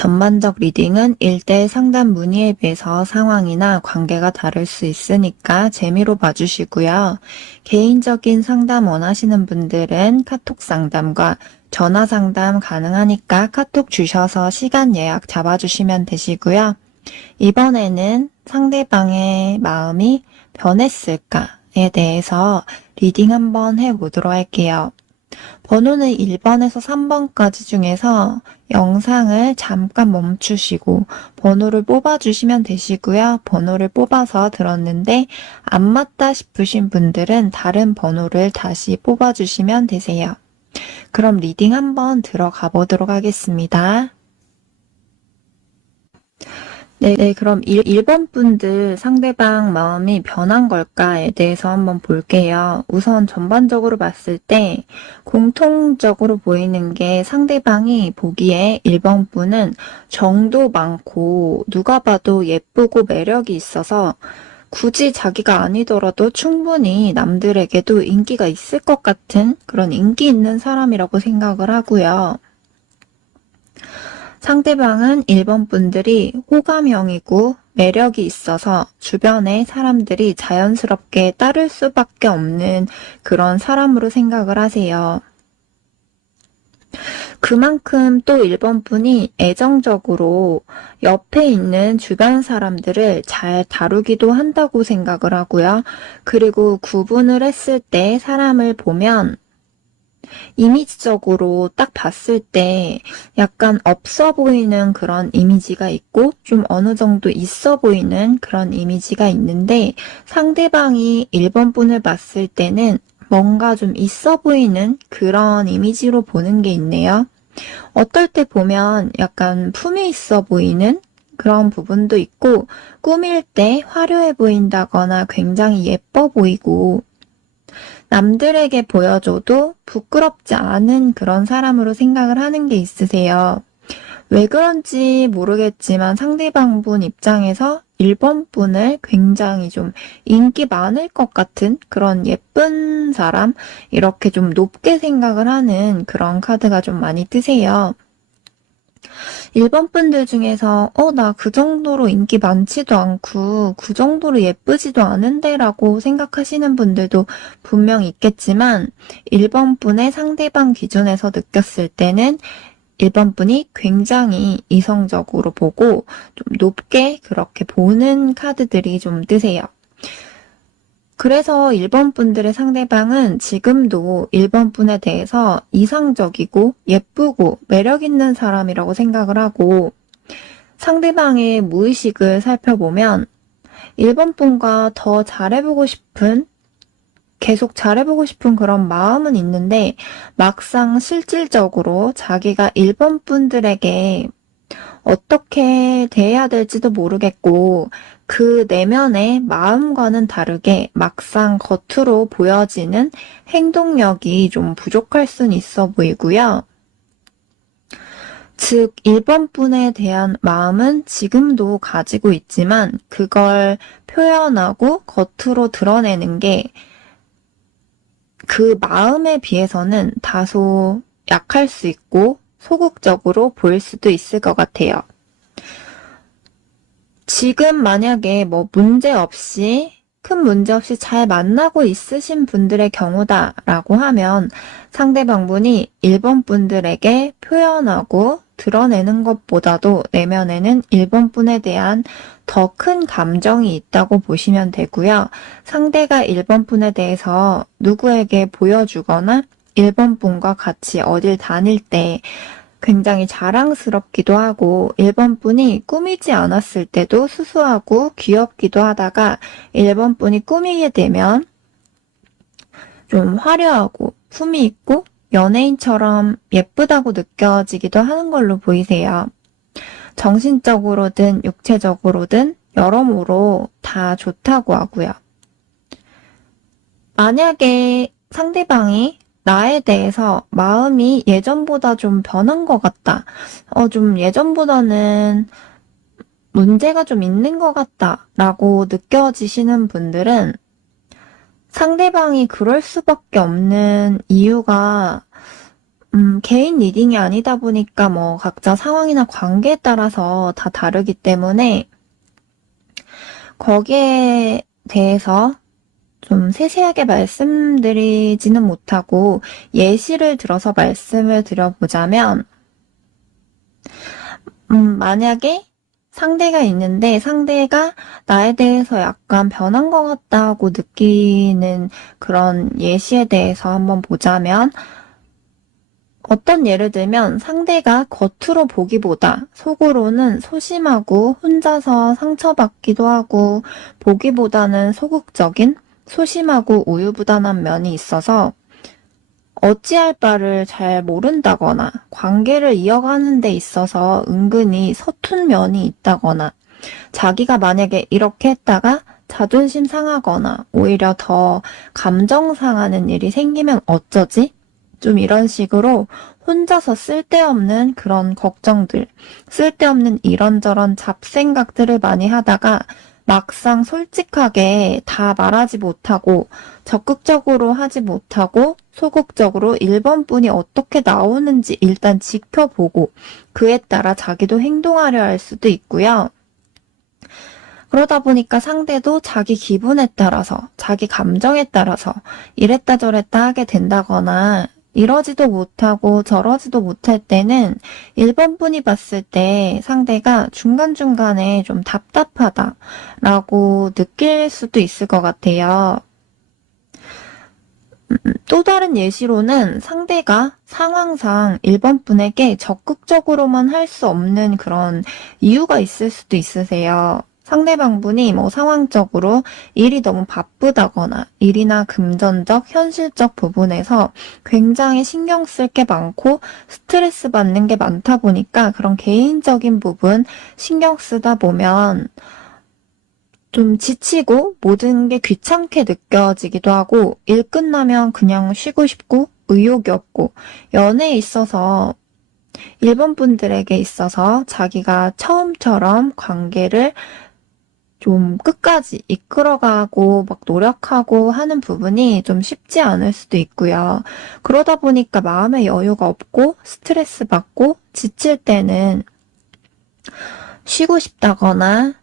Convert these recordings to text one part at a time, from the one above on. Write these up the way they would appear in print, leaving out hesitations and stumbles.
전반적 리딩은 1대1 상담 문의에 비해서 상황이나 관계가 다를 수 있으니까 재미로 봐주시고요. 개인적인 상담 원하시는 분들은 카톡 상담과 전화 상담 가능하니까 카톡 주셔서 시간 예약 잡아주시면 되시고요. 이번에는 상대방의 마음이 변했을까에 대해서 리딩 한번 해보도록 할게요. 번호는 1번에서 3번까지 중에서 영상을 잠깐 멈추시고 번호를 뽑아주시면 되시고요. 번호를 뽑아서 들었는데 안 맞다 싶으신 분들은 다른 번호를 다시 뽑아주시면 되세요. 그럼 리딩 한번 들어가 보도록 하겠습니다. 네, 그럼 1번 분들 상대방 마음이 변한 걸까에 대해서 한번 볼게요. 우선 전반적으로 봤을 때 공통적으로 보이는 게 상대방이 보기에 1번 분은 정도 많고 누가 봐도 예쁘고 매력이 있어서 굳이 자기가 아니더라도 충분히 남들에게도 인기가 있을 것 같은 그런 인기 있는 사람이라고 생각을 하고요. 상대방은 1번 분들이 호감형이고 매력이 있어서 주변의 사람들이 자연스럽게 따를 수밖에 없는 그런 사람으로 생각을 하세요. 그만큼 또 1번 분이 애정적으로 옆에 있는 주변 사람들을 잘 다루기도 한다고 생각을 하고요. 그리고 구분을 했을 때 사람을 보면 이미지적으로 딱 봤을 때 약간 없어 보이는 그런 이미지가 있고 좀 어느 정도 있어 보이는 그런 이미지가 있는데 상대방이 1번 분을 봤을 때는 뭔가 좀 있어 보이는 그런 이미지로 보는 게 있네요. 어떨 때 보면 약간 품이 있어 보이는 그런 부분도 있고 꾸밀 때 화려해 보인다거나 굉장히 예뻐 보이고 남들에게 보여줘도 부끄럽지 않은 그런 사람으로 생각을 하는 게 있으세요. 왜 그런지 모르겠지만 상대방 분 입장에서 1번 분을 굉장히 좀 인기 많을 것 같은 그런 예쁜 사람, 이렇게 좀 높게 생각을 하는 그런 카드가 좀 많이 뜨세요. 1번 분들 중에서 나 그 정도로 인기 많지도 않고 그 정도로 예쁘지도 않은데 라고 생각하시는 분들도 분명 있겠지만 1번 분의 상대방 기준에서 느꼈을 때는 1번 분이 굉장히 이성적으로 보고 좀 높게 그렇게 보는 카드들이 좀 뜨세요. 그래서 1번 분들의 상대방은 지금도 1번 분에 대해서 이상적이고 예쁘고 매력 있는 사람이라고 생각을 하고 상대방의 무의식을 살펴보면 1번 분과 더 잘해보고 싶은 계속 잘해보고 싶은 그런 마음은 있는데 막상 실질적으로 자기가 1번 분들에게 어떻게 대해야 될지도 모르겠고 그 내면의 마음과는 다르게 막상 겉으로 보여지는 행동력이 좀 부족할 순 있어 보이고요. 즉 1번 분에 대한 마음은 지금도 가지고 있지만 그걸 표현하고 겉으로 드러내는 게 그 마음에 비해서는 다소 약할 수 있고 소극적으로 보일 수도 있을 것 같아요. 지금 만약에 뭐 큰 문제 없이 잘 만나고 있으신 분들의 경우다라고 하면 상대방분이 1번 분들에게 표현하고 드러내는 것보다도 내면에는 1번 분에 대한 더 큰 감정이 있다고 보시면 되고요. 상대가 1번 분에 대해서 누구에게 보여주거나 1번 분과 같이 어딜 다닐 때 굉장히 자랑스럽기도 하고 1번 분이 꾸미지 않았을 때도 수수하고 귀엽기도 하다가 1번 분이 꾸미게 되면 좀 화려하고 품이 있고 연예인처럼 예쁘다고 느껴지기도 하는 걸로 보이세요. 정신적으로든 육체적으로든 여러모로 다 좋다고 하고요. 만약에 상대방이 나에 대해서 마음이 예전보다 좀 변한 것 같다. 좀 예전보다는 문제가 좀 있는 것 같다. 라고 느껴지시는 분들은 상대방이 그럴 수밖에 없는 이유가 개인 리딩이 아니다 보니까 뭐 각자 상황이나 관계에 따라서 다 다르기 때문에 거기에 대해서 좀 세세하게 말씀드리지는 못하고 예시를 들어서 말씀을 드려보자면, 만약에 상대가 있는데 상대가 나에 대해서 약간 변한 것 같다고 느끼는 그런 예시에 대해서 한번 보자면, 어떤 예를 들면 상대가 겉으로 보기보다 속으로는 소심하고 혼자서 상처받기도 하고 보기보다는 소극적인 소심하고 우유부단한 면이 있어서 어찌할 바를 잘 모른다거나 관계를 이어가는 데 있어서 은근히 서툰 면이 있다거나 자기가 만약에 이렇게 했다가 자존심 상하거나 오히려 더 감정 상하는 일이 생기면 어쩌지? 좀 이런 식으로 혼자서 쓸데없는 그런 걱정들, 쓸데없는 이런저런 잡생각들을 많이 하다가 막상 솔직하게 다 말하지 못하고 적극적으로 하지 못하고 소극적으로 1번뿐이 어떻게 나오는지 일단 지켜보고 그에 따라 자기도 행동하려 할 수도 있고요. 그러다 보니까 상대도 자기 기분에 따라서, 자기 감정에 따라서 이랬다 저랬다 하게 된다거나 이러지도 못하고 저러지도 못할 때는 1번분이 봤을 때 상대가 중간중간에 좀 답답하다라고 느낄 수도 있을 것 같아요. 또 다른 예시로는 상대가 상황상 1번분에게 적극적으로만 할 수 없는 그런 이유가 있을 수도 있으세요. 상대방분이 뭐 상황적으로 일이 너무 바쁘다거나 일이나 금전적, 현실적 부분에서 굉장히 신경 쓸 게 많고 스트레스 받는 게 많다 보니까 그런 개인적인 부분 신경 쓰다 보면 좀 지치고 모든 게 귀찮게 느껴지기도 하고 일 끝나면 그냥 쉬고 싶고 의욕이 없고 연애에 있어서 일본 분들에게 있어서 자기가 처음처럼 관계를 좀 끝까지 이끌어가고 막 노력하고 하는 부분이 좀 쉽지 않을 수도 있고요. 그러다 보니까 마음의 여유가 없고 스트레스 받고 지칠 때는 쉬고 싶다거나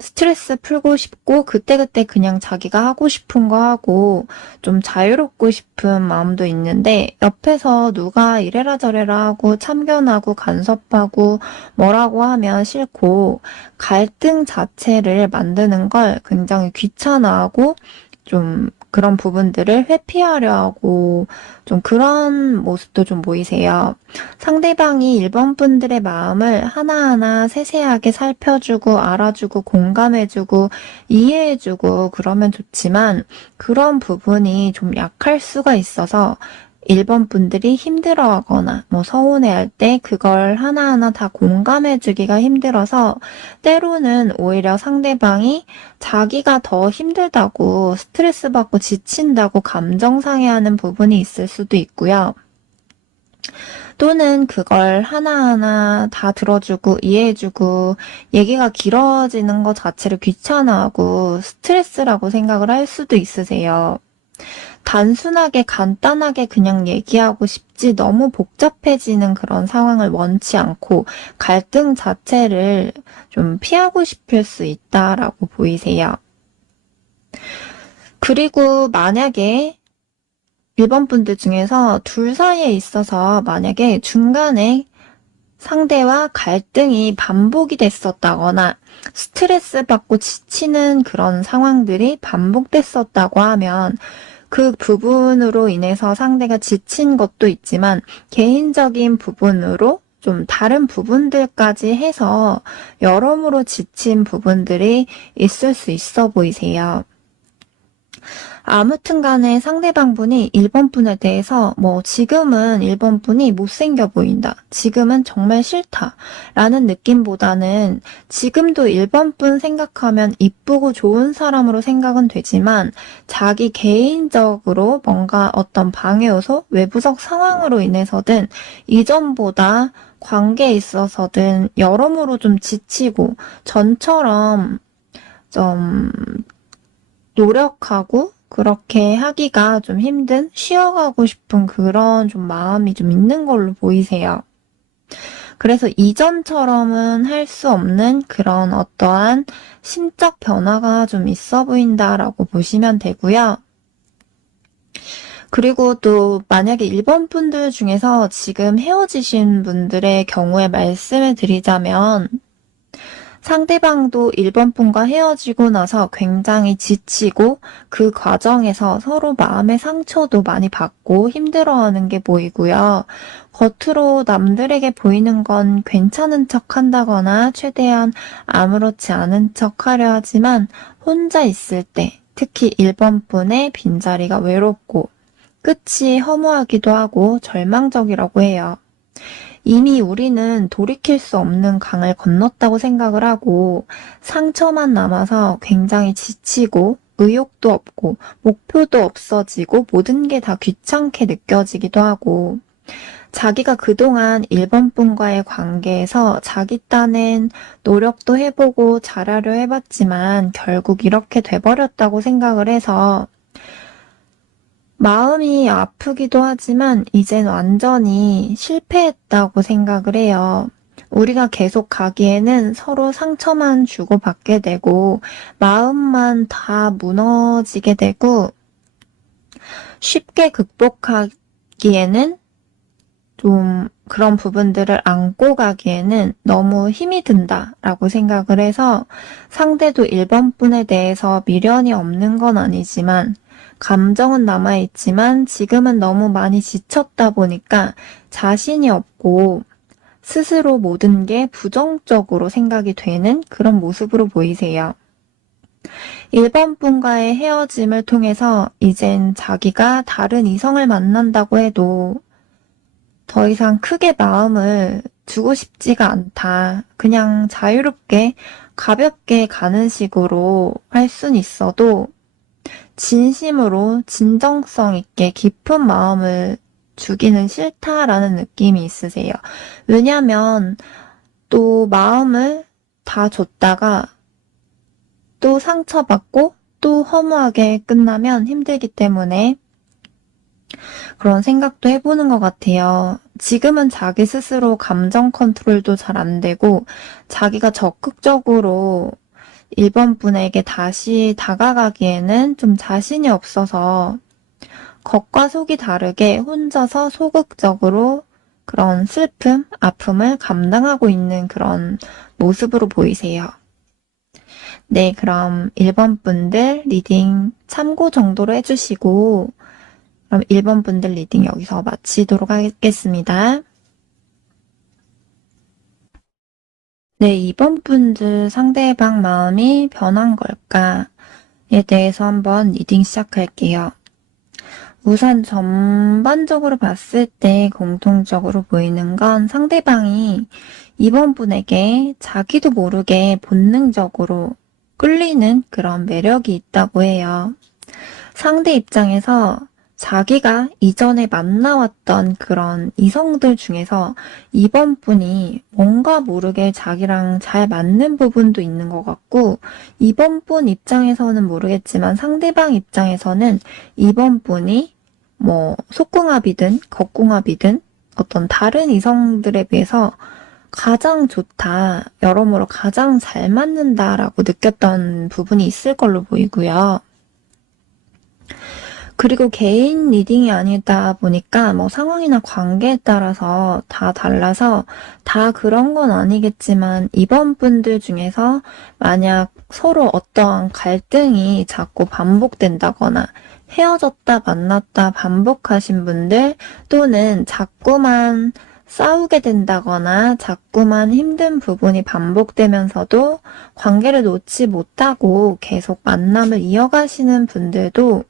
스트레스 풀고 싶고 그때그때 그냥 자기가 하고 싶은 거 하고 좀 자유롭고 싶은 마음도 있는데 옆에서 누가 이래라 저래라 하고 참견하고 간섭하고 뭐라고 하면 싫고 갈등 자체를 만드는 걸 굉장히 귀찮아하고 좀 그런 부분들을 회피하려 하고 좀 그런 모습도 좀 보이세요. 상대방이 1번 분들의 마음을 하나하나 세세하게 살펴주고 알아주고 공감해주고 이해해주고 그러면 좋지만 그런 부분이 좀 약할 수가 있어서 1번 분들이 힘들어하거나 뭐 서운해할 때 그걸 하나하나 다 공감해주기가 힘들어서 때로는 오히려 상대방이 자기가 더 힘들다고 스트레스 받고 지친다고 감정 상해하는 부분이 있을 수도 있고요. 또는 그걸 하나하나 다 들어주고 이해해주고 얘기가 길어지는 것 자체를 귀찮아하고 스트레스라고 생각을 할 수도 있으세요. 단순하게 간단하게 그냥 얘기하고 싶지 너무 복잡해지는 그런 상황을 원치 않고 갈등 자체를 좀 피하고 싶을 수 있다라고 보이세요. 그리고 만약에 1번 분들 중에서 둘 사이에 있어서 만약에 중간에 상대와 갈등이 반복이 됐었다거나 스트레스 받고 지치는 그런 상황들이 반복됐었다고 하면 그 부분으로 인해서 상대가 지친 것도 있지만 개인적인 부분으로 좀 다른 부분들까지 해서 여러모로 지친 부분들이 있을 수 있어 보이세요. 아무튼 간에 상대방분이 1번 분에 대해서 뭐 지금은 1번 분이 못생겨 보인다. 지금은 정말 싫다. 라는 느낌보다는 지금도 1번 분 생각하면 이쁘고 좋은 사람으로 생각은 되지만 자기 개인적으로 뭔가 어떤 방해 요소, 외부적 상황으로 인해서든 이전보다 관계에 있어서든 여러모로 좀 지치고 전처럼 좀 노력하고 그렇게 하기가 좀 힘든, 쉬어가고 싶은 그런 좀 마음이 좀 있는 걸로 보이세요. 그래서 이전처럼은 할 수 없는 그런 어떠한 심적 변화가 좀 있어 보인다라고 보시면 되고요. 그리고 또 만약에 1번 분들 중에서 지금 헤어지신 분들의 경우에 말씀을 드리자면 상대방도 1번 분과 헤어지고 나서 굉장히 지치고 그 과정에서 서로 마음의 상처도 많이 받고 힘들어하는 게 보이고요. 겉으로 남들에게 보이는 건 괜찮은 척 한다거나 최대한 아무렇지 않은 척 하려 하지만 혼자 있을 때 특히 1번 분의 빈자리가 외롭고 끝이 허무하기도 하고 절망적이라고 해요. 이미 우리는 돌이킬 수 없는 강을 건넜다고 생각을 하고 상처만 남아서 굉장히 지치고 의욕도 없고 목표도 없어지고 모든 게 다 귀찮게 느껴지기도 하고 자기가 그동안 1번 분과의 관계에서 자기 딴엔 노력도 해보고 잘하려 해봤지만 결국 이렇게 돼버렸다고 생각을 해서 마음이 아프기도 하지만 이젠 완전히 실패했다고 생각을 해요. 우리가 계속 가기에는 서로 상처만 주고받게 되고 마음만 다 무너지게 되고 쉽게 극복하기에는 좀 그런 부분들을 안고 가기에는 너무 힘이 든다라고 생각을 해서 상대도 1번 분에 대해서 미련이 없는 건 아니지만 감정은 남아있지만 지금은 너무 많이 지쳤다 보니까 자신이 없고 스스로 모든 게 부정적으로 생각이 되는 그런 모습으로 보이세요. 1번 분과의 헤어짐을 통해서 이젠 자기가 다른 이성을 만난다고 해도 더 이상 크게 마음을 두고 싶지가 않다. 그냥 자유롭게 가볍게 가는 식으로 할 순 있어도 진심으로 진정성 있게 깊은 마음을 주기는 싫다라는 느낌이 있으세요. 왜냐하면 또 마음을 다 줬다가 또 상처받고 또 허무하게 끝나면 힘들기 때문에 그런 생각도 해보는 것 같아요. 지금은 자기 스스로 감정 컨트롤도 잘 안 되고 자기가 적극적으로 1번 분에게 다시 다가가기에는 좀 자신이 없어서 겉과 속이 다르게 혼자서 소극적으로 그런 슬픔, 아픔을 감당하고 있는 그런 모습으로 보이세요. 네, 그럼 1번 분들 리딩 참고 정도로 해주시고 그럼 1번 분들 리딩 여기서 마치도록 하겠습니다. 네, 2번 분들 상대방 마음이 변한 걸까에 대해서 한번 리딩 시작할게요. 우선 전반적으로 봤을 때 공통적으로 보이는 건 상대방이 2번 분에게 자기도 모르게 본능적으로 끌리는 그런 매력이 있다고 해요. 상대 입장에서 자기가 이전에 만나왔던 그런 이성들 중에서 2번 분이 뭔가 모르게 자기랑 잘 맞는 부분도 있는 것 같고 2번 분 입장에서는 모르겠지만 상대방 입장에서는 2번 분이 뭐 속궁합이든 겉궁합이든 어떤 다른 이성들에 비해서 가장 좋다, 여러모로 가장 잘 맞는다라고 느꼈던 부분이 있을 걸로 보이고요. 그리고 개인 리딩이 아니다 보니까 뭐 상황이나 관계에 따라서 다 달라서 다 그런 건 아니겠지만 이번 분들 중에서 만약 서로 어떠한 갈등이 자꾸 반복된다거나 헤어졌다 만났다 반복하신 분들 또는 자꾸만 싸우게 된다거나 자꾸만 힘든 부분이 반복되면서도 관계를 놓지 못하고 계속 만남을 이어가시는 분들도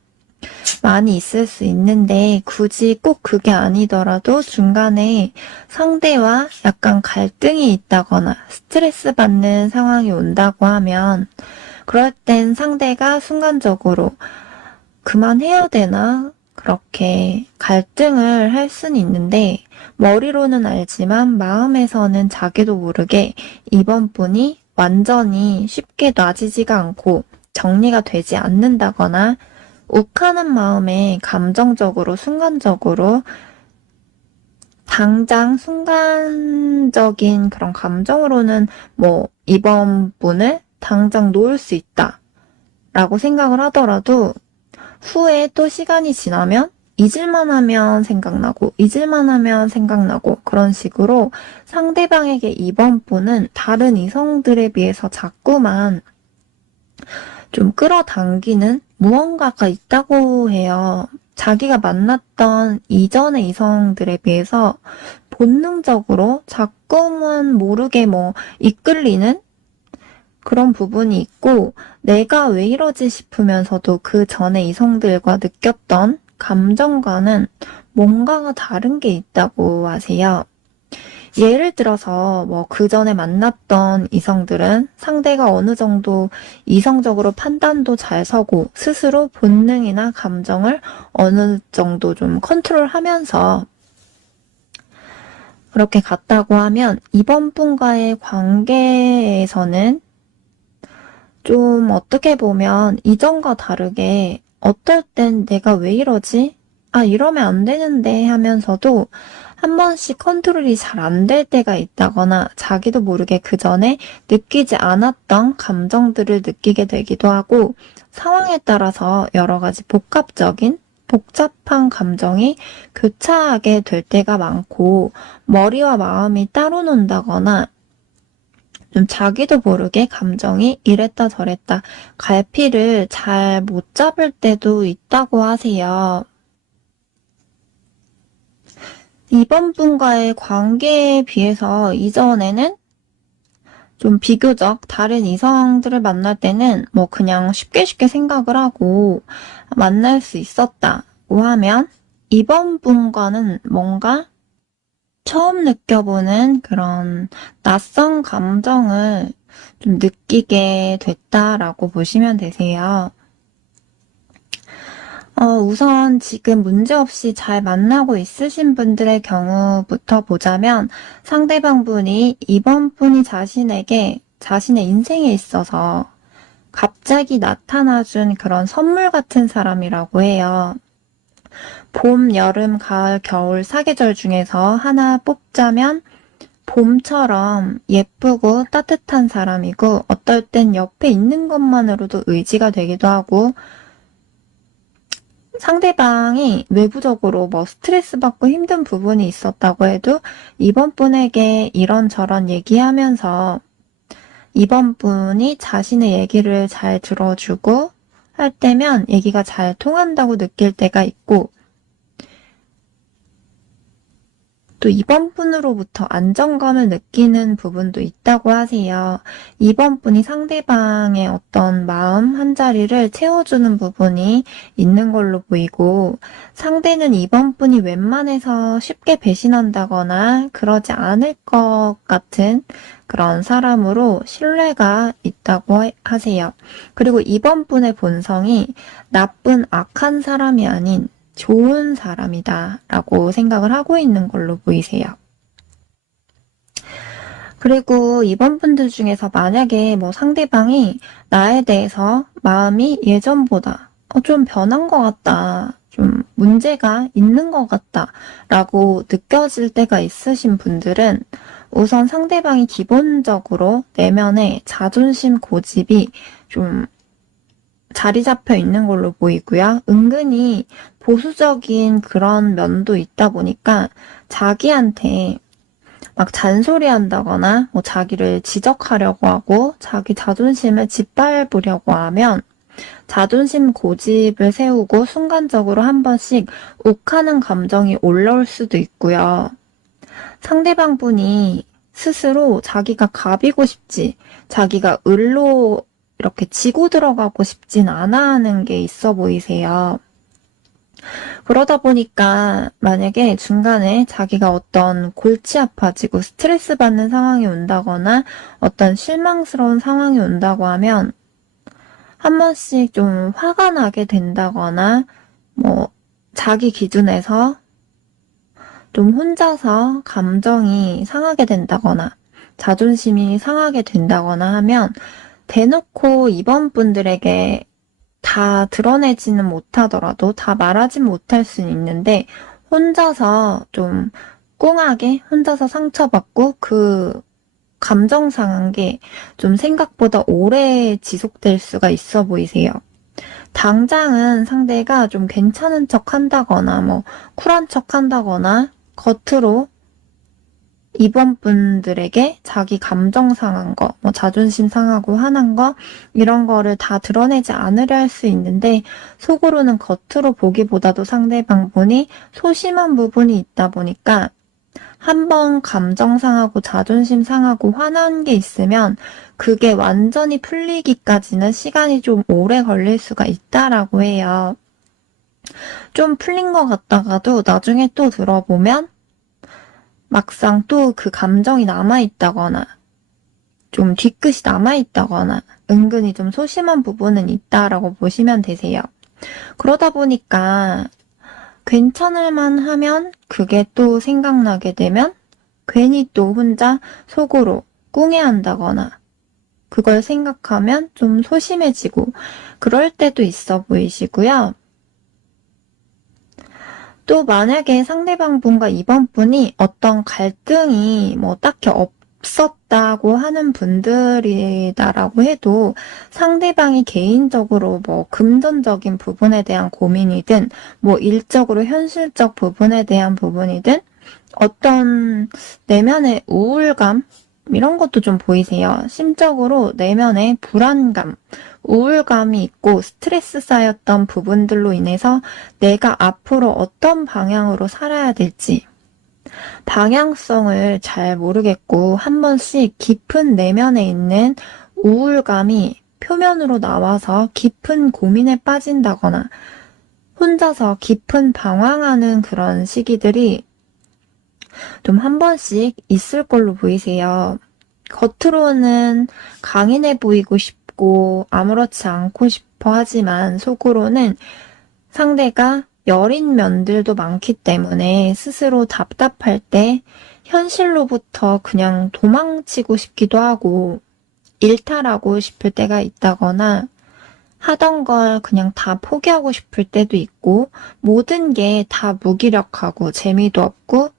많이 있을 수 있는데 굳이 꼭 그게 아니더라도 중간에 상대와 약간 갈등이 있다거나 스트레스 받는 상황이 온다고 하면 그럴 땐 상대가 순간적으로 그만해야 되나? 그렇게 갈등을 할 수는 있는데 머리로는 알지만 마음에서는 자기도 모르게 이번 분이 완전히 쉽게 놔지지가 않고 정리가 되지 않는다거나 욱하는 마음에 감정적으로, 순간적으로, 당장 순간적인 그런 감정으로는 뭐, 이번 분을 당장 놓을 수 있다. 라고 생각을 하더라도, 후에 또 시간이 지나면 잊을만 하면 생각나고 잊을만 하면 생각나고 그런 식으로 상대방에게 이번 분은 다른 이성들에 비해서 자꾸만 좀 끌어당기는 무언가가 있다고 해요. 자기가 만났던 이전의 이성들에 비해서 본능적으로 자꾸만 모르게 뭐 이끌리는 그런 부분이 있고 내가 왜 이러지 싶으면서도 그 전에 이성들과 느꼈던 감정과는 뭔가가 다른 게 있다고 하세요. 예를 들어서 뭐 그 전에 만났던 이성들은 상대가 어느 정도 이성적으로 판단도 잘 서고 스스로 본능이나 감정을 어느 정도 좀 컨트롤하면서 그렇게 갔다고 하면 이번 분과의 관계에서는 좀 어떻게 보면 이전과 다르게 어떨 땐 내가 왜 이러지? 아, 이러면 안 되는데 하면서도 한 번씩 컨트롤이 잘 안 될 때가 있다거나 자기도 모르게 그 전에 느끼지 않았던 감정들을 느끼게 되기도 하고 상황에 따라서 여러 가지 복잡한 감정이 교차하게 될 때가 많고 머리와 마음이 따로 논다거나 좀 자기도 모르게 감정이 이랬다 저랬다 갈피를 잘 못 잡을 때도 있다고 하세요. 이번 분과의 관계에 비해서 이전에는 좀 비교적 다른 이성들을 만날 때는 뭐 그냥 쉽게 쉽게 생각을 하고 만날 수 있었다고 하면 이번 분과는 뭔가 처음 느껴보는 그런 낯선 감정을 좀 느끼게 됐다라고 보시면 되세요. 우선 지금 문제없이 잘 만나고 있으신 분들의 경우부터 보자면 상대방 분이 이번 분이 자신에게 자신의 인생에 있어서 갑자기 나타나준 그런 선물 같은 사람이라고 해요. 봄, 여름, 가을, 겨울 사계절 중에서 하나 뽑자면 봄처럼 예쁘고 따뜻한 사람이고 어떨 땐 옆에 있는 것만으로도 의지가 되기도 하고 상대방이 외부적으로 뭐 스트레스 받고 힘든 부분이 있었다고 해도 이번 분에게 이런저런 얘기하면서 이번 분이 자신의 얘기를 잘 들어주고 할 때면 얘기가 잘 통한다고 느낄 때가 있고 또 이번 분으로부터 안정감을 느끼는 부분도 있다고 하세요. 이번 분이 상대방의 어떤 마음 한자리를 채워주는 부분이 있는 걸로 보이고 상대는 이번 분이 웬만해서 쉽게 배신한다거나 그러지 않을 것 같은 그런 사람으로 신뢰가 있다고 하세요. 그리고 이번 분의 본성이 나쁜 악한 사람이 아닌 좋은 사람이다 라고 생각을 하고 있는 걸로 보이세요. 그리고 이번 분들 중에서 만약에 뭐 상대방이 나에 대해서 마음이 예전보다 좀 변한 것 같다, 좀 문제가 있는 것 같다 라고 느껴질 때가 있으신 분들은 우선 상대방이 기본적으로 내면에 자존심 고집이 좀 자리 잡혀 있는 걸로 보이고요. 은근히 보수적인 그런 면도 있다 보니까 자기한테 막 잔소리 한다거나 뭐 자기를 지적하려고 하고 자기 자존심을 짓밟으려고 하면 자존심 고집을 세우고 순간적으로 한 번씩 욱하는 감정이 올라올 수도 있고요. 상대방 분이 스스로 자기가 갑이고 싶지, 자기가 을로 이렇게 지고 들어가고 싶진 않아 하는 게 있어 보이세요. 그러다 보니까 만약에 중간에 자기가 어떤 골치 아파지고 스트레스 받는 상황이 온다거나 어떤 실망스러운 상황이 온다고 하면 한 번씩 좀 화가 나게 된다거나 뭐 자기 기준에서 좀 혼자서 감정이 상하게 된다거나 자존심이 상하게 된다거나 하면 대놓고 이번 분들에게 다 드러내지는 못하더라도 다 말하진 못할 수는 있는데 혼자서 좀 꽁하게 혼자서 상처받고 그 감정 상한 게 좀 생각보다 오래 지속될 수가 있어 보이세요. 당장은 상대가 좀 괜찮은 척 한다거나 뭐 쿨한 척 한다거나 겉으로 이번 분들에게 자기 감정 상한 거, 뭐 자존심 상하고 화난 거, 이런 거를 다 드러내지 않으려 할 수 있는데, 속으로는 겉으로 보기보다도 상대방 분이 소심한 부분이 있다 보니까, 한번 감정 상하고 자존심 상하고 화난 게 있으면, 그게 완전히 풀리기까지는 시간이 좀 오래 걸릴 수가 있다라고 해요. 좀 풀린 것 같다가도 나중에 또 들어보면, 막상 또 그 감정이 남아있다거나 좀 뒤끝이 남아있다거나 은근히 좀 소심한 부분은 있다라고 보시면 되세요. 그러다 보니까 괜찮을만 하면 그게 또 생각나게 되면 괜히 또 혼자 속으로 꿍해한다거나 그걸 생각하면 좀 소심해지고 그럴 때도 있어 보이시고요. 또 만약에 상대방 분과 이번 분이 어떤 갈등이 뭐 딱히 없었다고 하는 분들이다라고 해도 상대방이 개인적으로 뭐 금전적인 부분에 대한 고민이든 뭐 일적으로 현실적 부분에 대한 부분이든 어떤 내면의 우울감 이런 것도 좀 보이세요. 심적으로 내면의 불안감, 우울감이 있고 스트레스 쌓였던 부분들로 인해서 내가 앞으로 어떤 방향으로 살아야 될지 방향성을 잘 모르겠고 한 번씩 깊은 내면에 있는 우울감이 표면으로 나와서 깊은 고민에 빠진다거나 혼자서 깊은 방황하는 그런 시기들이 좀 한 번씩 있을 걸로 보이세요. 겉으로는 강인해 보이고 싶고 아무렇지 않고 싶어 하지만 속으로는 상대가 여린 면들도 많기 때문에 스스로 답답할 때 현실로부터 그냥 도망치고 싶기도 하고 일탈하고 싶을 때가 있다거나 하던 걸 그냥 다 포기하고 싶을 때도 있고 모든 게 다 무기력하고 재미도 없고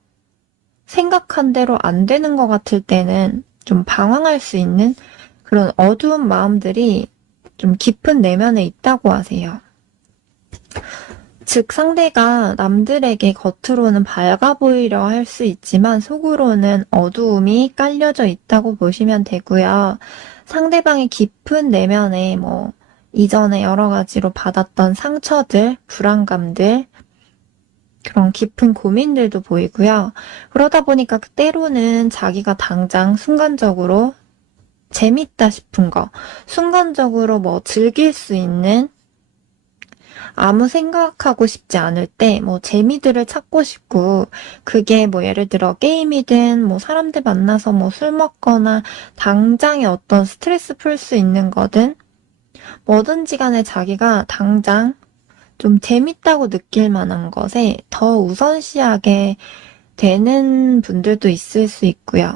생각한 대로 안 되는 것 같을 때는 좀 방황할 수 있는 그런 어두운 마음들이 좀 깊은 내면에 있다고 하세요. 즉 상대가 남들에게 겉으로는 밝아 보이려 할 수 있지만 속으로는 어두움이 깔려져 있다고 보시면 되고요. 상대방의 깊은 내면에 뭐 이전에 여러 가지로 받았던 상처들, 불안감들, 그런 깊은 고민들도 보이고요. 그러다 보니까 때로는 자기가 당장 순간적으로 재밌다 싶은 거, 순간적으로 뭐 즐길 수 있는 아무 생각하고 싶지 않을 때 뭐 재미들을 찾고 싶고 그게 뭐 예를 들어 게임이든 뭐 사람들 만나서 뭐 술 먹거나 당장에 어떤 스트레스 풀 수 있는 거든 뭐든지 간에 자기가 당장 좀 재밌다고 느낄 만한 것에 더 우선시하게 되는 분들도 있을 수 있고요.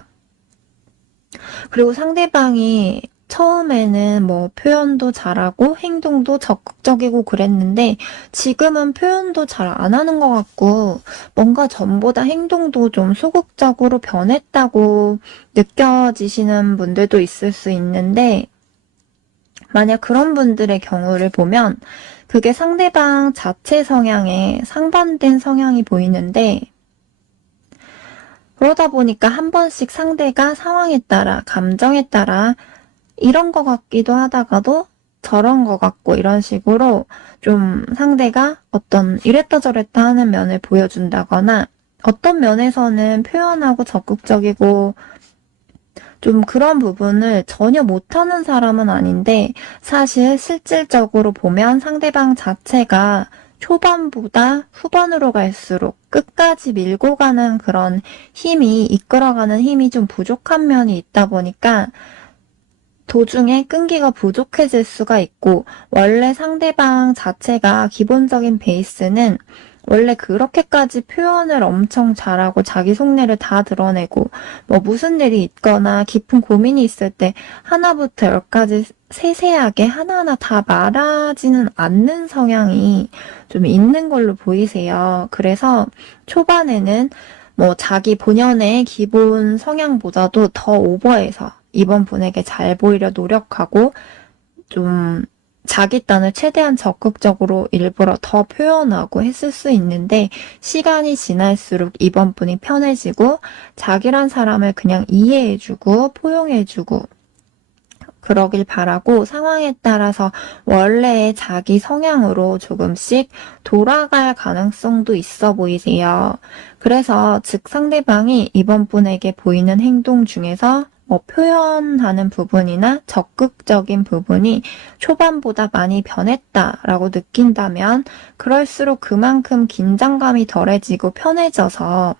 그리고 상대방이 처음에는 뭐 표현도 잘하고 행동도 적극적이고 그랬는데 지금은 표현도 잘 안 하는 것 같고 뭔가 전보다 행동도 좀 소극적으로 변했다고 느껴지시는 분들도 있을 수 있는데 만약 그런 분들의 경우를 보면 그게 상대방 자체 성향에 상반된 성향이 보이는데 그러다 보니까 한 번씩 상대가 상황에 따라 감정에 따라 이런 것 같기도 하다가도 저런 것 같고 이런 식으로 좀 상대가 어떤 이랬다 저랬다 하는 면을 보여준다거나 어떤 면에서는 표현하고 적극적이고 좀 그런 부분을 전혀 못하는 사람은 아닌데 사실 실질적으로 보면 상대방 자체가 초반보다 후반으로 갈수록 끝까지 밀고 가는 그런 힘이 이끌어가는 힘이 좀 부족한 면이 있다 보니까 도중에 끈기가 부족해질 수가 있고 원래 상대방 자체가 기본적인 베이스는 원래 그렇게까지 표현을 엄청 잘하고 자기 속내를 다 드러내고 뭐 무슨 일이 있거나 깊은 고민이 있을 때 하나부터 열까지 세세하게 하나하나 다 말하지는 않는 성향이 좀 있는 걸로 보이세요. 그래서 초반에는 뭐 자기 본연의 기본 성향보다도 더 오버해서 이번 분에게 잘 보이려 노력하고 좀 자기 딴을 최대한 적극적으로 일부러 더 표현하고 했을 수 있는데 시간이 지날수록 이번 분이 편해지고 자기란 사람을 그냥 이해해주고 포용해주고 그러길 바라고 상황에 따라서 원래의 자기 성향으로 조금씩 돌아갈 가능성도 있어 보이세요. 그래서 즉 상대방이 이번 분에게 보이는 행동 중에서 뭐 표현하는 부분이나 적극적인 부분이 초반보다 많이 변했다라고 느낀다면 그럴수록 그만큼 긴장감이 덜해지고 편해져서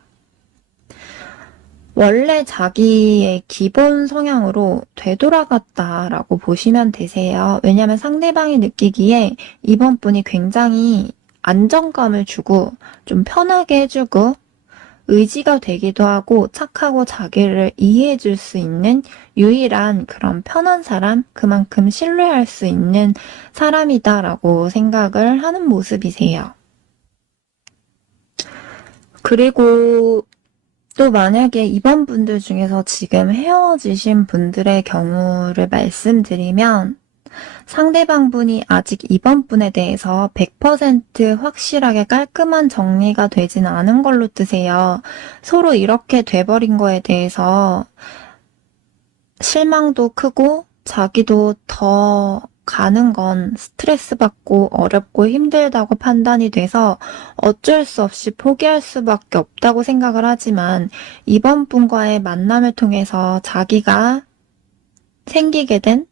원래 자기의 기본 성향으로 되돌아갔다라고 보시면 되세요. 왜냐하면 상대방이 느끼기에 이번 분이 굉장히 안정감을 주고 좀 편하게 해주고 의지가 되기도 하고 착하고 자기를 이해해 줄 수 있는 유일한 그런 편한 사람, 그만큼 신뢰할 수 있는 사람이다라고 생각을 하는 모습이세요. 그리고 또 만약에 이번 분들 중에서 지금 헤어지신 분들의 경우를 말씀드리면 상대방 분이 아직 이번 분에 대해서 100% 확실하게 깔끔한 정리가 되진 않은 걸로 뜨세요. 서로 이렇게 돼버린 거에 대해서 실망도 크고 자기도 더 가는 건 스트레스 받고 어렵고 힘들다고 판단이 돼서 어쩔 수 없이 포기할 수밖에 없다고 생각을 하지만 이번 분과의 만남을 통해서 자기가 생기게 된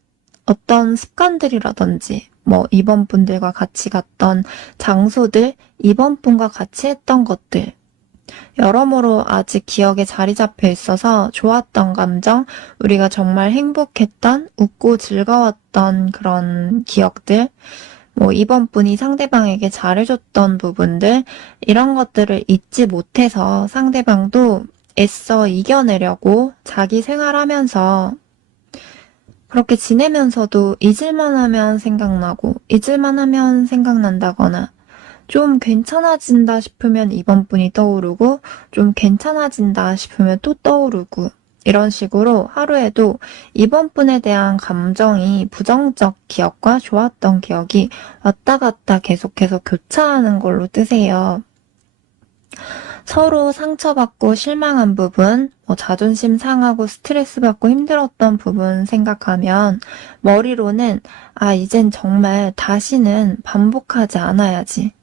어떤 습관들이라든지 뭐 이번 분들과 같이 갔던 장소들, 이번 분과 같이 했던 것들 여러모로 아직 기억에 자리 잡혀 있어서 좋았던 감정, 우리가 정말 행복했던, 웃고 즐거웠던 그런 기억들, 뭐 이번 분이 상대방에게 잘해줬던 부분들, 이런 것들을 잊지 못해서 상대방도 애써 이겨내려고 자기 생활하면서 그렇게 지내면서도 잊을만 하면 생각나고, 잊을만 하면 생각난다거나, 좀 괜찮아진다 싶으면 이번 분이 떠오르고 좀 괜찮아진다 싶으면 또 떠오르고 이런 식으로 하루에도 이번 분에 대한 감정이 부정적 기억과 좋았던 기억이 왔다 갔다 계속해서 교차하는 걸로 뜨세요. 서로 상처받고 실망한 부분, 뭐 자존심 상하고 스트레스 받고 힘들었던 부분 생각하면 머리로는 이젠 정말 다시는 반복하지 않아야지.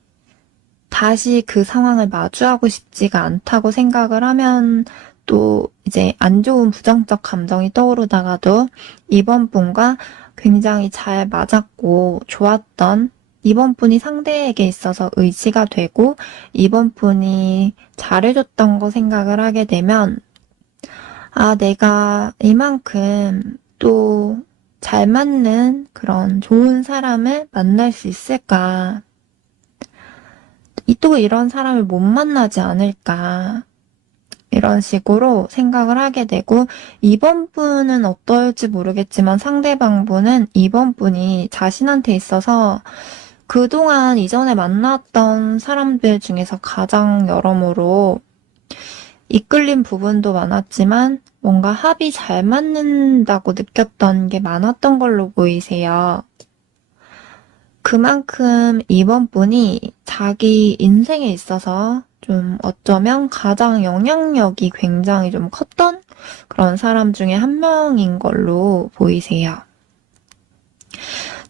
다시 그 상황을 마주하고 싶지가 않다고 생각을 하면 또 이제 안 좋은 부정적 감정이 떠오르다가도 이번 분과 굉장히 잘 맞았고 좋았던 이번 분이 상대에게 있어서 의지가 되고 이번 분이 잘해줬던 거 생각을 하게 되면 내가 이만큼 또 잘 맞는 그런 좋은 사람을 만날 수 있을까? 또 이런 사람을 못 만나지 않을까. 이런 식으로 생각을 하게 되고, 이번 분은 어떨지 모르겠지만 상대방 분은 이번 분이 자신한테 있어서 그동안 이전에 만났던 사람들 중에서 가장 여러모로 이끌린 부분도 많았지만 뭔가 합이 잘 맞는다고 느꼈던 게 많았던 걸로 보이세요. 그만큼 이번 분이 자기 인생에 있어서 좀 어쩌면 가장 영향력이 굉장히 좀 컸던 그런 사람 중에 한 명인 걸로 보이세요.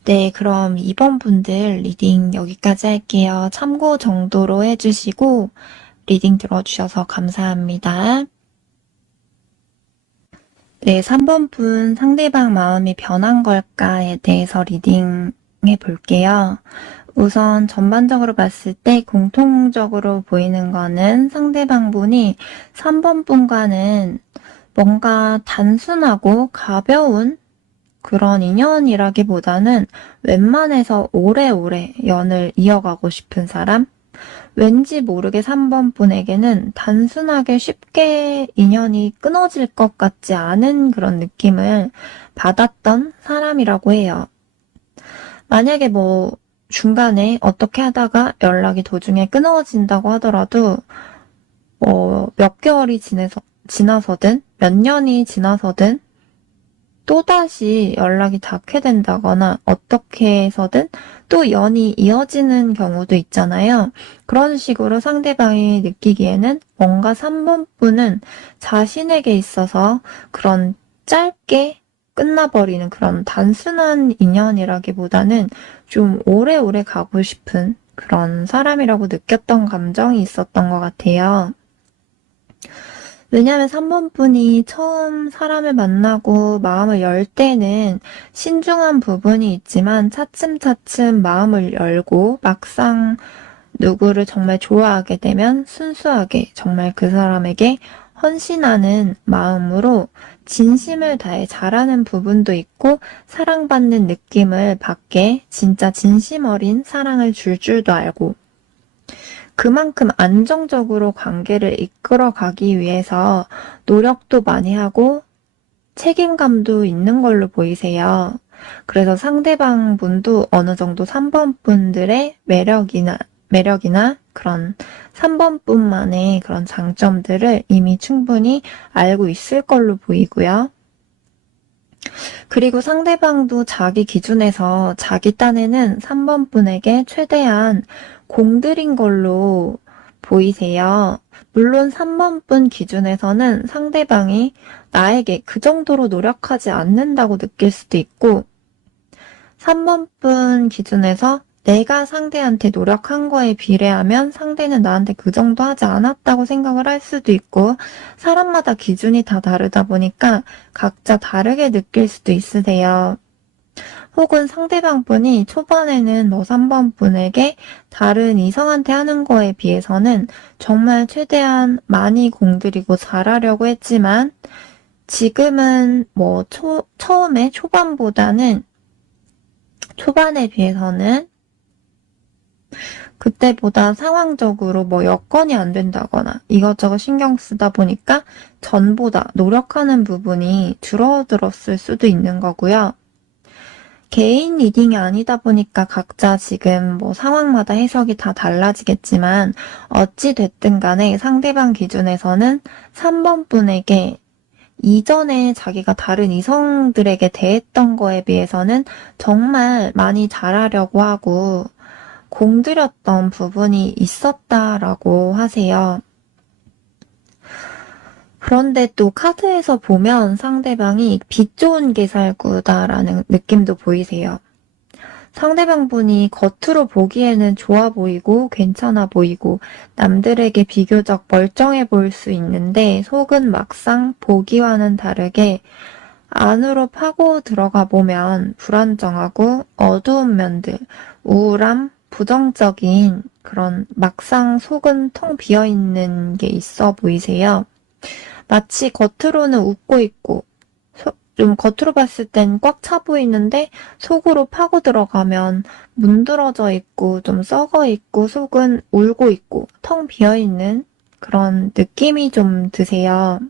네, 그럼 이번 분들 리딩 여기까지 할게요. 참고 정도로 해주시고 리딩 들어주셔서 감사합니다. 네, 3번 분 상대방 마음이 변한 걸까에 대해서 리딩 해볼게요. 우선 전반적으로 봤을 때 공통적으로 보이는 거는 상대방 분이 3번 분과는 뭔가 단순하고 가벼운 그런 인연이라기보다는 웬만해서 오래오래 연을 이어가고 싶은 사람? 왠지 모르게 3번 분에게는 단순하게 쉽게 인연이 끊어질 것 같지 않은 그런 느낌을 받았던 사람이라고 해요. 만약에 뭐 중간에 어떻게 하다가 연락이 도중에 끊어진다고 하더라도 몇 개월이 지나서든 몇 년이 지나서든 또다시 연락이 닿게 된다거나 어떻게 해서든 또 연이 이어지는 경우도 있잖아요. 그런 식으로 상대방이 느끼기에는 뭔가 3번 분은 자신에게 있어서 그런 짧게 끝나버리는 그런 단순한 인연이라기보다는 좀 오래오래 가고 싶은 그런 사람이라고 느꼈던 감정이 있었던 것 같아요. 왜냐하면 3번 분이 처음 사람을 만나고 마음을 열 때는 신중한 부분이 있지만 차츰차츰 마음을 열고 막상 누구를 정말 좋아하게 되면 순수하게 정말 그 사람에게 헌신하는 마음으로 진심을 다해 잘하는 부분도 있고 사랑받는 느낌을 받게 진짜 진심 어린 사랑을 줄 줄도 알고 그만큼 안정적으로 관계를 이끌어가기 위해서 노력도 많이 하고 책임감도 있는 걸로 보이세요. 그래서 상대방 분도 어느 정도 3번 분들의 매력이나 그런 3번 분만의 그런 장점들을 이미 충분히 알고 있을 걸로 보이고요. 그리고 상대방도 자기 기준에서 자기 딴에는 3번 분에게 최대한 공들인 걸로 보이세요. 물론 3번 분 기준에서는 상대방이 나에게 그 정도로 노력하지 않는다고 느낄 수도 있고 3번 분 기준에서 내가 상대한테 노력한 거에 비례하면 상대는 나한테 그 정도 하지 않았다고 생각을 할 수도 있고 사람마다 기준이 다 다르다 보니까 각자 다르게 느낄 수도 있으세요. 혹은 상대방 분이 초반에는 뭐 3번 분에게 다른 이성한테 하는 거에 비해서는 정말 최대한 많이 공들이고 잘하려고 했지만 지금은 뭐 처음에 초반에 비해서는 그때보다 상황적으로 뭐 여건이 안 된다거나 이것저것 신경 쓰다 보니까 전보다 노력하는 부분이 줄어들었을 수도 있는 거고요. 개인 리딩이 아니다 보니까 각자 지금 뭐 상황마다 해석이 다 달라지겠지만 어찌 됐든 간에 상대방 기준에서는 3번 분에게 이전에 자기가 다른 이성들에게 대했던 거에 비해서는 정말 많이 잘하려고 하고 공들였던 부분이 있었다라고 하세요. 그런데 또 카드에서 보면 상대방이 빛 좋은 개살구다라는 느낌도 보이세요. 상대방 분이 겉으로 보기에는 좋아 보이고 괜찮아 보이고 남들에게 비교적 멀쩡해 보일 수 있는데 속은 막상 보기와는 다르게 안으로 파고 들어가 보면 불안정하고 어두운 면들, 우울함, 부정적인 그런 막상 속은 텅 비어있는 게 있어 보이세요. 마치 겉으로는 웃고 있고 좀 겉으로 봤을 땐 꽉 차 보이는데 속으로 파고 들어가면 문드러져 있고 좀 썩어 있고 속은 울고 있고 텅 비어 있는 그런 느낌이 좀 드세요.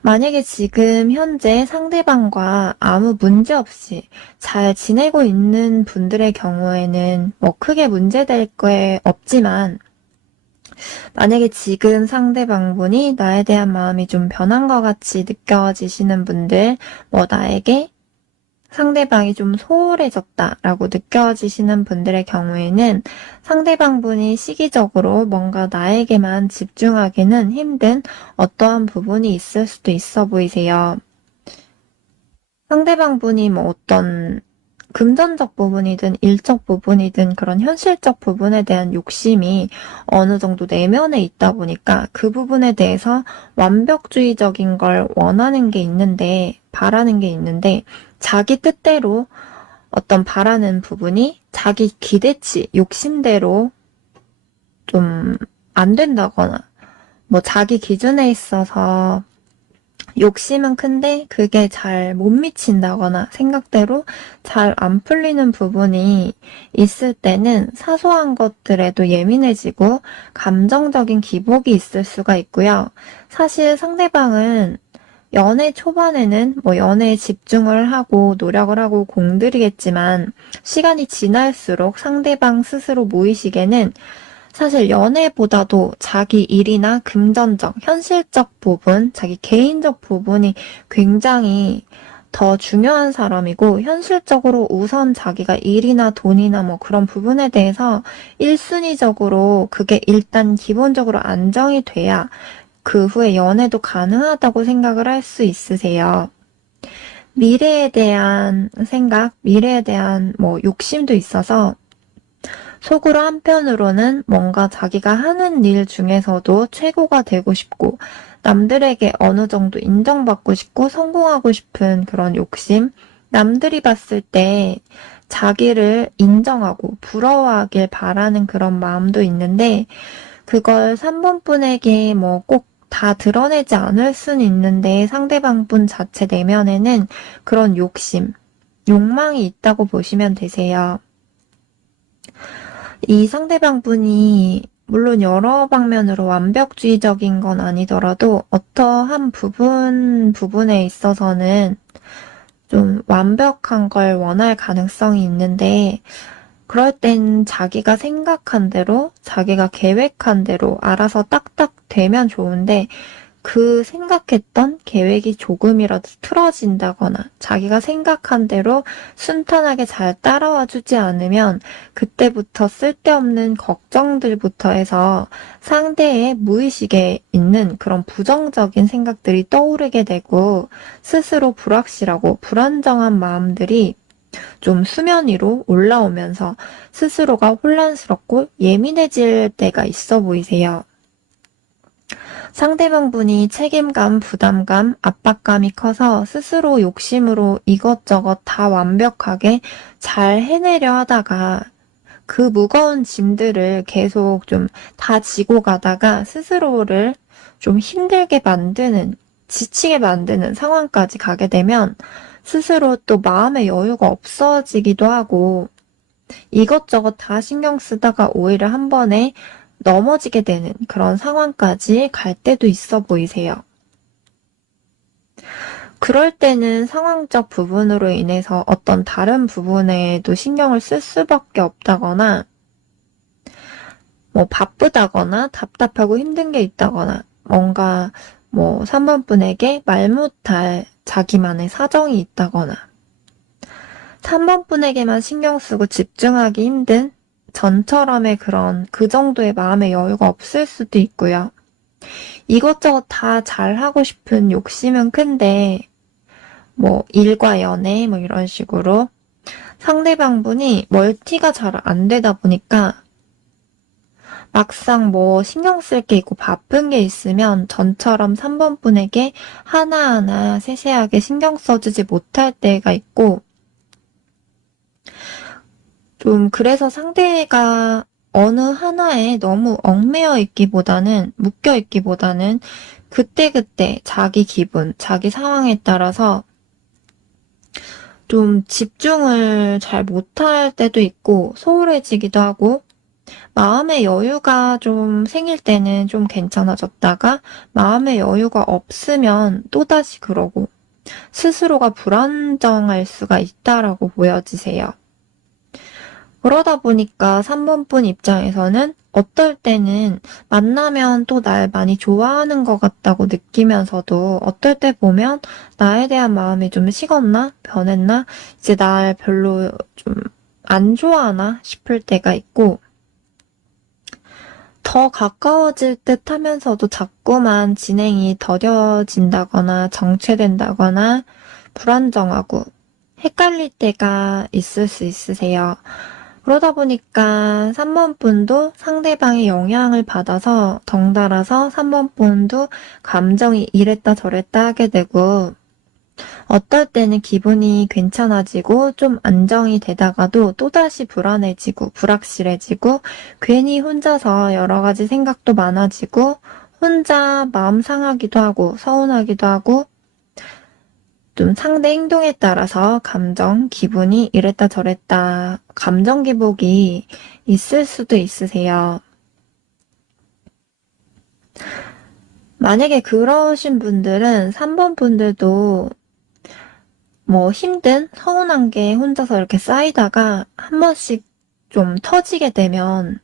만약에 지금 현재 상대방과 아무 문제 없이 잘 지내고 있는 분들의 경우에는 뭐 크게 문제될 게 없지만 만약에 지금 상대방분이 나에 대한 마음이 좀 변한 것 같이 느껴지시는 분들, 뭐 나에게 상대방이 좀 소홀해졌다라고 느껴지시는 분들의 경우에는 상대방분이 시기적으로 뭔가 나에게만 집중하기는 힘든 어떠한 부분이 있을 수도 있어 보이세요. 상대방분이 뭐 어떤 금전적 부분이든 일적 부분이든 그런 현실적 부분에 대한 욕심이 어느 정도 내면에 있다 보니까 그 부분에 대해서 완벽주의적인 걸 원하는 게 있는데, 바라는 게 있는데, 자기 뜻대로 어떤 바라는 부분이 자기 기대치, 욕심대로 좀 안 된다거나, 뭐 자기 기준에 있어서 욕심은 큰데 그게 잘 못 미친다거나 생각대로 잘 안 풀리는 부분이 있을 때는 사소한 것들에도 예민해지고 감정적인 기복이 있을 수가 있고요. 사실 상대방은 연애 초반에는 연애에 집중을 하고 노력을 하고 공들이겠지만 시간이 지날수록 상대방 스스로 무의식에는 사실 연애보다도 자기 일이나 금전적, 현실적 부분, 자기 개인적 부분이 굉장히 더 중요한 사람이고 현실적으로 우선 자기가 일이나 돈이나 그런 부분에 대해서 1순위적으로 그게 일단 기본적으로 안정이 돼야 그 후에 연애도 가능하다고 생각을 할 수 있으세요. 미래에 대한 생각, 미래에 대한 욕심도 있어서 속으로 한편으로는 뭔가 자기가 하는 일 중에서도 최고가 되고 싶고 남들에게 어느 정도 인정받고 싶고 성공하고 싶은 그런 욕심, 남들이 봤을 때 자기를 인정하고 부러워하길 바라는 그런 마음도 있는데 그걸 3번 분에게 꼭 다 드러내지 않을 수는 있는데 상대방 분 자체 내면에는 그런 욕심, 욕망이 있다고 보시면 되세요. 이 상대방 분이 물론 여러 방면으로 완벽주의적인 건 아니더라도 어떠한 부분에 있어서는 좀 완벽한 걸 원할 가능성이 있는데 그럴 땐 자기가 생각한 대로, 자기가 계획한 대로 알아서 딱딱 되면 좋은데 그 생각했던 계획이 조금이라도 틀어진다거나 자기가 생각한 대로 순탄하게 잘 따라와 주지 않으면 그때부터 쓸데없는 걱정들부터 해서 상대의 무의식에 있는 그런 부정적인 생각들이 떠오르게 되고 스스로 불확실하고 불안정한 마음들이 좀 수면 위로 올라오면서 스스로가 혼란스럽고 예민해질 때가 있어 보이세요. 상대방 분이 책임감, 부담감, 압박감이 커서 스스로 욕심으로 이것저것 다 완벽하게 잘 해내려 하다가 그 무거운 짐들을 계속 좀 다 지고 가다가 스스로를 좀 힘들게 만드는, 지치게 만드는 상황까지 가게 되면 스스로 또 마음의 여유가 없어지기도 하고 이것저것 다 신경 쓰다가 오히려 한 번에 넘어지게 되는 그런 상황까지 갈 때도 있어 보이세요. 그럴 때는 상황적 부분으로 인해서 어떤 다른 부분에도 신경을 쓸 수밖에 없다거나 바쁘다거나 답답하고 힘든 게 있다거나 뭔가 3번 분에게 말 못할 자기만의 사정이 있다거나 3번 분에게만 신경 쓰고 집중하기 힘든 전처럼의 그런 그 정도의 마음의 여유가 없을 수도 있고요. 이것저것 다 잘하고 싶은 욕심은 큰데 일과 연애 이런 식으로 상대방 분이 멀티가 잘 안 되다 보니까 막상 신경 쓸 게 있고 바쁜 게 있으면 전처럼 3번 분에게 하나하나 세세하게 신경 써주지 못할 때가 있고 좀 그래서 상대가 어느 하나에 너무 얽매여 있기보다는 묶여 있기보다는 그때그때 자기 기분, 자기 상황에 따라서 좀 집중을 잘 못할 때도 있고 소홀해지기도 하고 마음의 여유가 좀 생길 때는 좀 괜찮아졌다가 마음의 여유가 없으면 또다시 그러고 스스로가 불안정할 수가 있다라고 보여지세요. 그러다 보니까 3번 분 입장에서는 어떨 때는 만나면 또 날 많이 좋아하는 것 같다고 느끼면서도 어떨 때 보면 나에 대한 마음이 좀 식었나? 변했나? 이제 날 별로 좀 안 좋아하나? 싶을 때가 있고 더 가까워질 듯 하면서도 자꾸만 진행이 더뎌진다거나 정체된다거나 불안정하고 헷갈릴 때가 있을 수 있으세요. 그러다 보니까 3번 분도 상대방의 영향을 받아서 덩달아서 3번 분도 감정이 이랬다 저랬다 하게 되고 어떨 때는 기분이 괜찮아지고 좀 안정이 되다가도 또다시 불안해지고 불확실해지고 괜히 혼자서 여러 가지 생각도 많아지고 혼자 마음 상하기도 하고 서운하기도 하고 좀 상대 행동에 따라서 감정, 기분이 이랬다 저랬다 감정 기복이 있을 수도 있으세요. 만약에 그러신 분들은 3번 분들도 뭐 힘든, 서운한 게 혼자서 이렇게 쌓이다가 한 번씩 좀 터지게 되면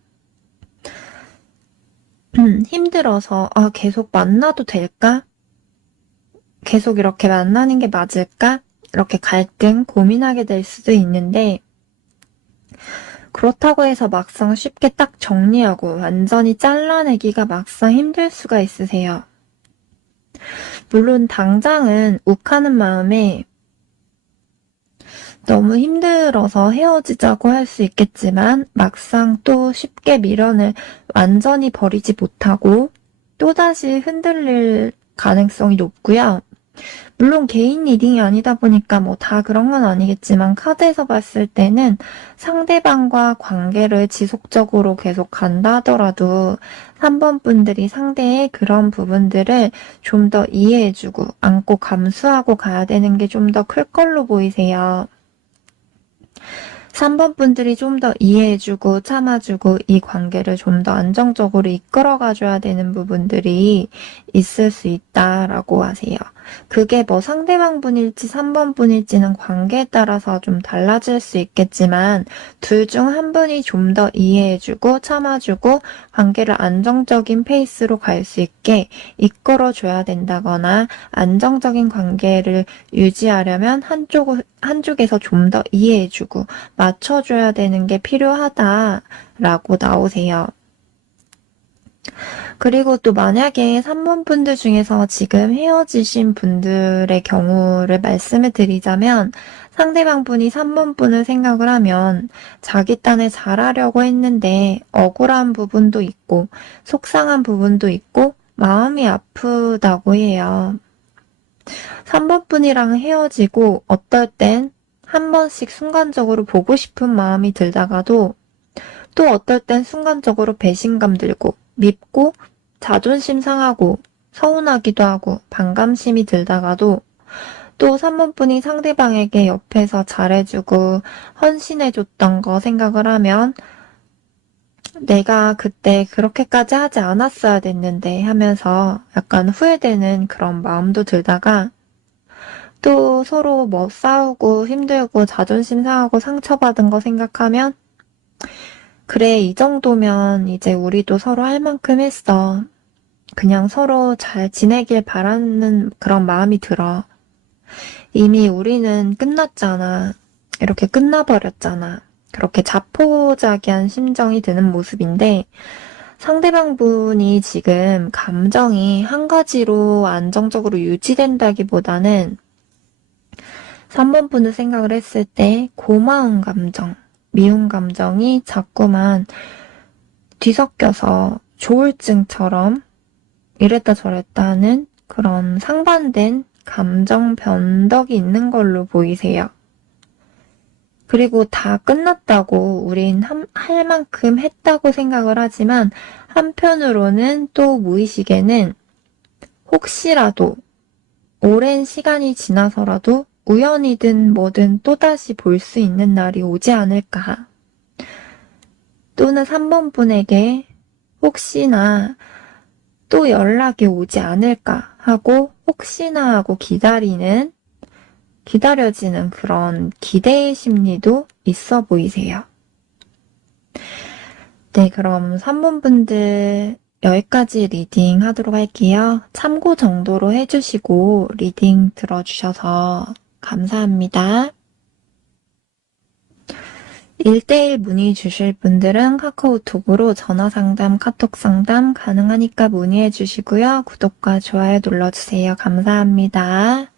힘들어서 계속 만나도 될까? 계속 이렇게 만나는 게 맞을까? 이렇게 갈등, 고민하게 될 수도 있는데 그렇다고 해서 막상 쉽게 딱 정리하고 완전히 잘라내기가 막상 힘들 수가 있으세요. 물론 당장은 욱하는 마음에 너무 힘들어서 헤어지자고 할 수 있겠지만 막상 또 쉽게 미련을 완전히 버리지 못하고 또다시 흔들릴 가능성이 높고요. 물론 개인 리딩이 아니다 보니까 뭐 다 그런 건 아니겠지만 카드에서 봤을 때는 상대방과 관계를 지속적으로 계속 간다 하더라도 3번 분들이 상대의 그런 부분들을 좀 더 이해해주고 안고 감수하고 가야 되는 게 좀 더 클 걸로 보이세요. 3번 분들이 좀 더 이해해주고 참아주고 이 관계를 좀 더 안정적으로 이끌어가줘야 되는 부분들이 있을 수 있다라고 하세요. 그게 뭐 상대방 분일지 3번 분일지는 관계에 따라서 좀 달라질 수 있겠지만 둘 중 한 분이 좀 더 이해해주고 참아주고 관계를 안정적인 페이스로 갈 수 있게 이끌어줘야 된다거나 안정적인 관계를 유지하려면 한쪽에서 좀 더 이해해주고 맞춰줘야 되는 게 필요하다라고 나오세요. 그리고 또 만약에 3번 분들 중에서 지금 헤어지신 분들의 경우를 말씀을 드리자면 상대방 분이 3번 분을 생각을 하면 자기 딴에 잘하려고 했는데 억울한 부분도 있고 속상한 부분도 있고 마음이 아프다고 해요. 3번 분이랑 헤어지고 어떨 땐 한 번씩 순간적으로 보고 싶은 마음이 들다가도 또 어떨 땐 순간적으로 배신감 들고 밉고 자존심 상하고 서운하기도 하고 반감심이 들다가도 또 3번 분이 상대방에게 옆에서 잘해주고 헌신해줬던 거 생각을 하면 내가 그때 그렇게까지 하지 않았어야 됐는데 하면서 약간 후회되는 그런 마음도 들다가 또 서로 뭐 싸우고 힘들고 자존심 상하고 상처받은 거 생각하면 그래, 이 정도면 이제 우리도 서로 할 만큼 했어. 그냥 서로 잘 지내길 바라는 그런 마음이 들어. 이미 우리는 끝났잖아. 이렇게 끝나버렸잖아. 그렇게 자포자기한 심정이 드는 모습인데 상대방 분이 지금 감정이 한 가지로 안정적으로 유지된다기보다는 3번 분을 생각을 했을 때 고마운 감정, 미운 감정이 자꾸만 뒤섞여서 조울증처럼 이랬다 저랬다 하는 그런 상반된 감정 변덕이 있는 걸로 보이세요. 그리고 다 끝났다고 우린 할 만큼 했다고 생각을 하지만 한편으로는 또 무의식에는 혹시라도 오랜 시간이 지나서라도 우연이든 뭐든 또다시 볼 수 있는 날이 오지 않을까. 또는 3번 분에게 혹시나 또 연락이 오지 않을까 하고 혹시나 하고 기다려지는 그런 기대의 심리도 있어 보이세요. 네, 그럼 3번 분들 여기까지 리딩 하도록 할게요. 참고 정도로 해주시고 리딩 들어주셔서 감사합니다. 1대1 문의 주실 분들은 카카오톡으로 전화상담, 카톡상담 가능하니까 문의해 주시고요. 구독과 좋아요 눌러주세요. 감사합니다.